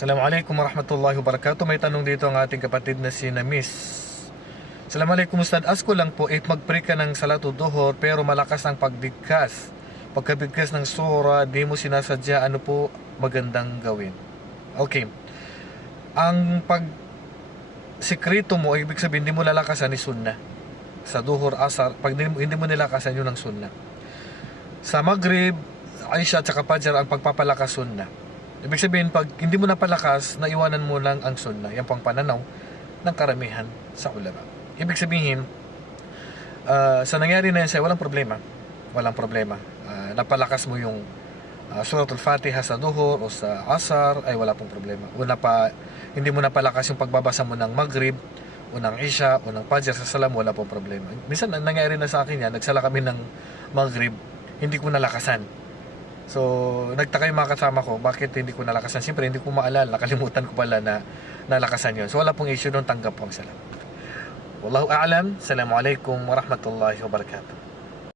Assalamualaikum warahmatullahi wabarakatuh. May tanong dito ang ating kapatid na si Namis. Assalamualaikum Ustad. Ask ko lang po, if mag-pray ka ng salatul duhur pero malakas ang pagbigkas. Pagkabigkas ng sura, di mo sinasadya, ano po magandang gawin? Okay. Ang sikreto mo, ibig sabihin, hindi mo lalakasan ni sunnah. Sa duhur, asar, pag hindi mo nilakasan yun ng sunnah. Sa maghrib, Aisha at saka Fajr ang pagpapalakas sunnah. Ibig sabihin, pag hindi mo napalakas, naiwanan mo lang ang sunnah. Yan pang pananaw ng karamihan sa ulama. Ibig sabihin, sa nangyari na yan sa'yo, walang problema. Walang problema. Napalakas mo yung suratul Fatiha sa duhur o sa asar, ay wala pong problema. Hindi mo napalakas yung pagbabasa mo ng maghrib, o ng Isha, o ng Fajr sa salam, wala pong problema. Minsan, nangyari na sa akin yan, nagsala kami ng maghrib, hindi ko nalakasan. So, nagtaka yung mga kasama ko, bakit hindi ko nalakasan? Siyempre, hindi ko maalala, nakalimutan ko pala na nalakasan yun. So, wala pong issue doon, tanggap po ang salam. Wallahu a'lam. Assalamualaikum warahmatullahi wabarakatuh.